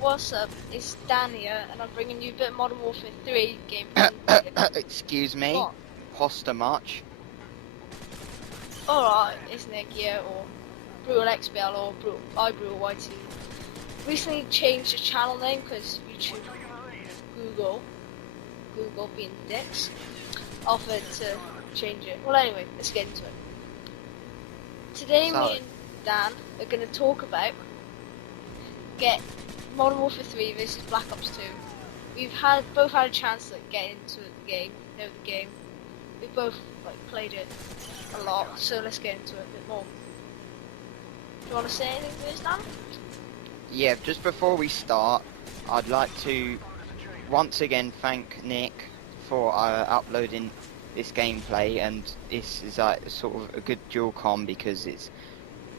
What's up? It's Dan here, and I'm bringing you a bit of Modern Warfare 3 gameplay. Excuse me, What? Hoster much? Alright, it's Nick here, or BrutalXBL, or iBrutalYT. Recently changed the channel name because YouTube, Google being dicks, offered to change it. Well, anyway, let's get into it. Today, me and Dan are going to talk about get Modern Warfare 3 versus Black Ops 2. We've both had a chance to get into the game, know the game. We've both played it a lot, so let's get into it a bit more. Do you want to say anything first, Dan? Yeah, just before we start, I'd like to once again thank Nick for uploading this gameplay, and this is sort of a good dual com because it's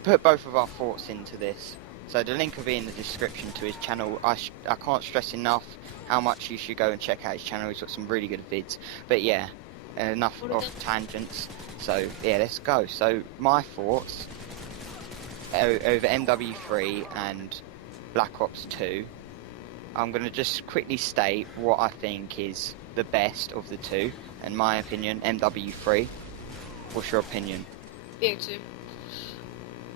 put both of our thoughts into this. So the link will be in the description to his channel. I can't stress enough how much you should go and check out his channel. He's got some really good vids. But yeah, enough of tangents. So yeah, let's go. So my thoughts over MW3 and Black Ops 2. I'm going to just quickly state what I think is the best of the two. In my opinion, MW3. What's your opinion? BO2.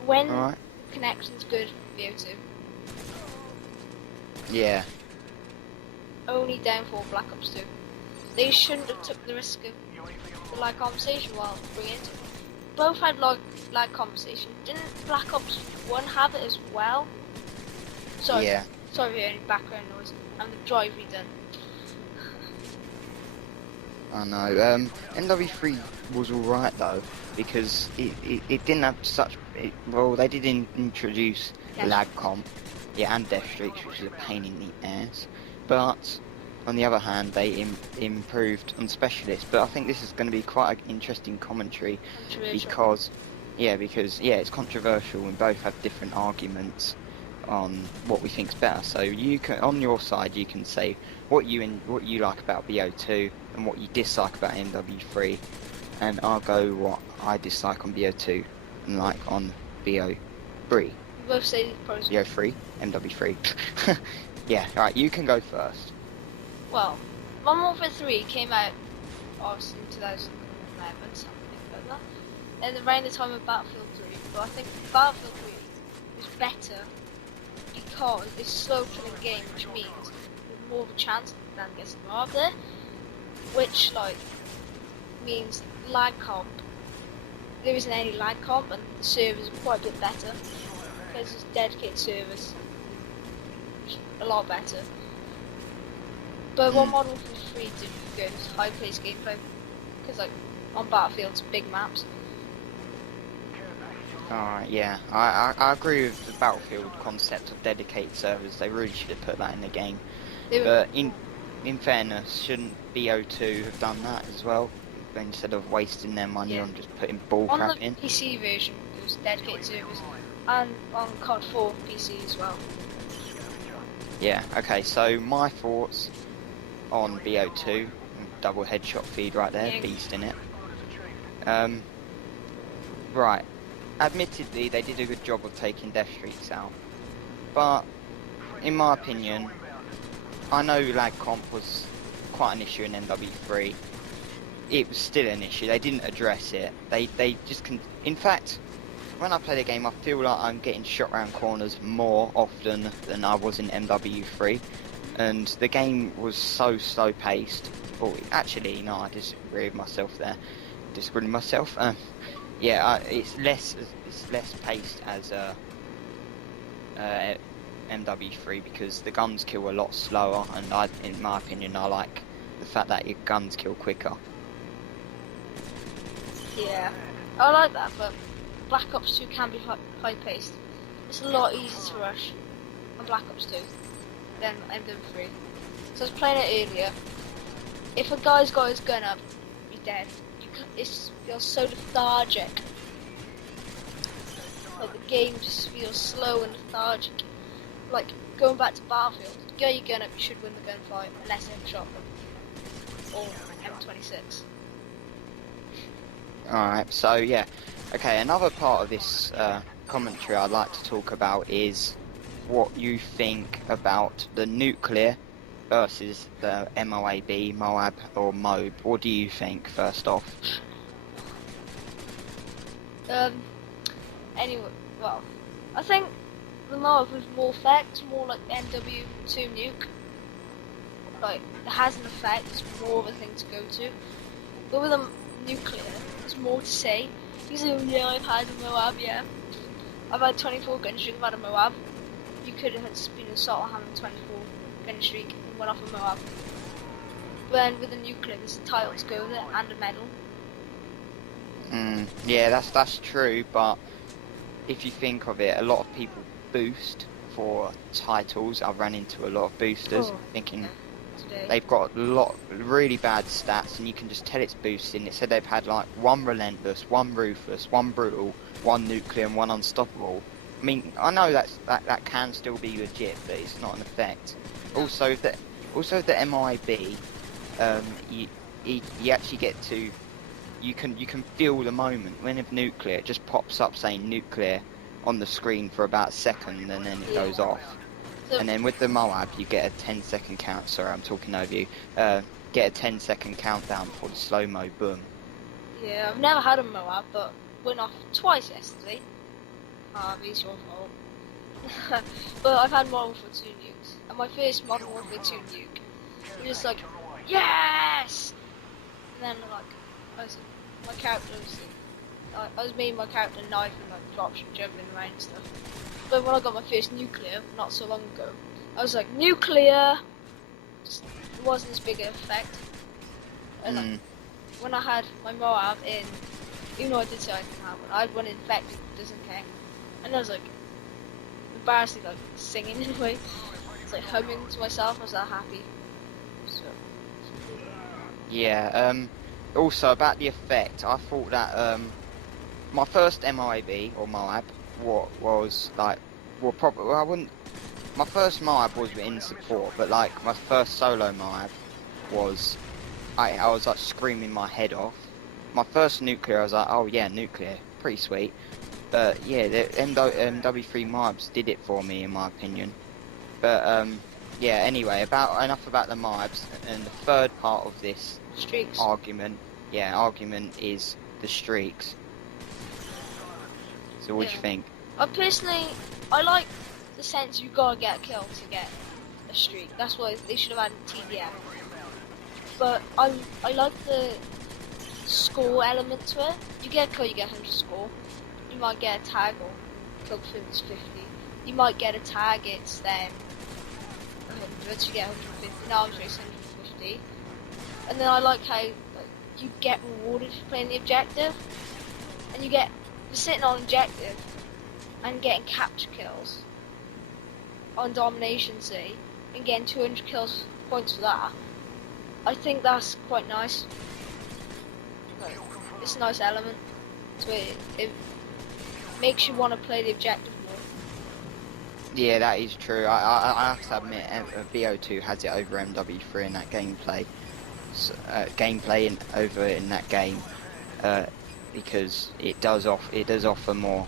When connection's good, BO2. Yeah. Only downfall Black Ops 2. They shouldn't have took the risk of the lag conversation while bringing it. Both had lag conversation. Didn't Black Ops 1 have it as well? Sorry. Yeah. Sorry for any background noise. I'm the drive redone. I know. MW3 was alright though, because it didn't have such. Well, they did introduce lag comp, yeah, and death streaks, which is a pain in the ass. But on the other hand, they improved on specialists. But I think this is going to be quite an interesting commentary because it's controversial. We both have different arguments on what we think's better. So you can, on your side, you can say what you like about BO2 and what you dislike about MW3, and I'll go what I dislike on BO2 and like on BO3. You both say pros. BO3, MW3. Yeah, alright, you can go first. Well, Modern Warfare 3 came out obviously in 2011, something like that, and around the time of Battlefield 3. But I think Battlefield 3 was better because it's a slow killing game, which means there's more of a chance than getting MOAB there, which means lag comp. There isn't any lag comp, and the servers are quite a bit better because it's dedicated servers, a lot better. But what Modern Warfare 3 did good was high-paced gameplay, because on Battlefield's big maps. Yeah, I agree with the Battlefield concept of dedicated servers. They really should have put that in the game. But in fairness, shouldn't BO2 have done that as well, instead of wasting their money on just putting bull crap in? On the PC version, there was dedicated servers, and on COD 4 PC as well. Yeah, okay, so my thoughts on BO2, double headshot feed right there, beast in it. Right, admittedly they did a good job of taking death streaks out, but in my opinion, I know lag comp was quite an issue in MW3. It was still an issue. They didn't address it. They just in fact, when I play the game, I feel like I'm getting shot around corners more often than I was in MW3, and the game was so slow paced. Well, actually, no, I disagree with myself there. Yeah, it's less paced as MW3 because the guns kill a lot slower, and in my opinion, I like the fact that your guns kill quicker. Yeah, I like that, but Black Ops 2 can be high-paced. It's a lot easier to rush on Black Ops 2 than MW3. So I was playing it earlier. If a guy's got his gun up, you're dead. You're so lethargic. Like the game just feels slow and lethargic. Like going back to Battlefield, get your gun up, you should win the gunfight unless you have a shotgun or M26. Alright, so yeah. Okay, another part of this commentary I'd like to talk about is what you think about the nuclear versus the MOAB, MOAB or MOAB. What do you think, first off? Anyway, well, I think the MOAB with more effect, more like MW2 nuke. Like, it has an effect, it's more of a thing to go to. But with a nuclear, there's more to say. You say, yeah, I've had a MOAB, yeah. I've had 24 gun streak, I've had a MOAB. You could have been assault having a 24 gun streak and went off a MOAB. But then with a nuclear, there's a title to go with it and a medal. Yeah, that's true, but if you think of it, a lot of people boost for titles. I've run into a lot of boosters thinking Today. they've got a lot really bad stats, and you can just tell it's boosting. It said they've had like one relentless, one ruthless, one brutal, one nuclear, and one unstoppable. I mean, I know that can still be legit, but it's not an effect. Also, the MIB, you actually get to. You can feel the moment when of nuclear. It just pops up saying nuclear on the screen for about a second, and then it goes off. So, And then with the MOAB, you get a 10-second count. Sorry, I'm talking over you. Get a 10-second countdown for the slow mo. Boom. yeah, I've never had a MOAB, but went off twice yesterday. It's your fault. But I've had Modern Warfare 2 nukes, and my first Modern Warfare 2 nuke, it was like, yes! And then my character was, I was making my character knife and like dropship jumping around and stuff. But when I got my first nuclear, not so long ago, I was like, nuclear! Just, it wasn't as big an effect. And like, when I had my MOAB in, even though I did say I didn't have one, I had one infected, doesn't count. And I was like, embarrassingly like singing in a way. It's like humming to myself, I was that happy. So. Yeah. Also about the effect, I thought that my first MOAB or MOAB was like, probably I wouldn't. My first MOAB was in support, but like my first solo MOAB was, I was like screaming my head off. My first nuclear, I was like, oh yeah, nuclear, pretty sweet. But yeah, the MW3 MOABs did it for me, in my opinion. But yeah. Anyway, enough about the MOABs. And the third part of this Streaks. argument is the streaks. So what do you think? I like the sense you gotta get a kill to get a streak. That's why they should have had TDM. But I like the score element to it. You get a kill, you get 100 score. You might get a tag or kill performance 50. You might get a tag, it's then 100, you get 150. No, I'm sorry, it's 150. And then I like how you get rewarded for playing the objective, and you're sitting on objective and getting capture kills on domination, say, and getting 200 kills points for that. I think that's quite nice. Like, it's a nice element to it. It makes you want to play the objective more. Yeah, that is true. I have to admit, BO2 has it over MW3 in that gameplay. Gameplay over in that game, because it does offer more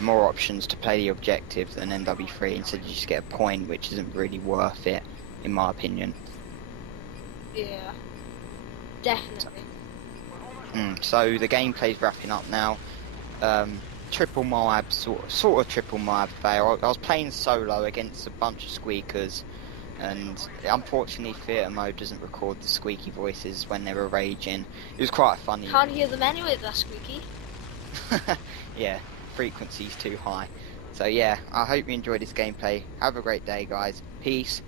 more options to play the objective than MW3. Instead, you just get a point, which isn't really worth it, in my opinion. Yeah, definitely. So the gameplay's wrapping up now. Triple MOAB, sort of triple MOAB fail. I was playing solo against a bunch of squeakers, and unfortunately theatre mode doesn't record the squeaky voices when they were raging. It was quite funny. Can't hear them anyway, they're squeaky. Yeah, frequency's too high. So yeah, I hope you enjoyed this gameplay. Have a great day, guys. Peace.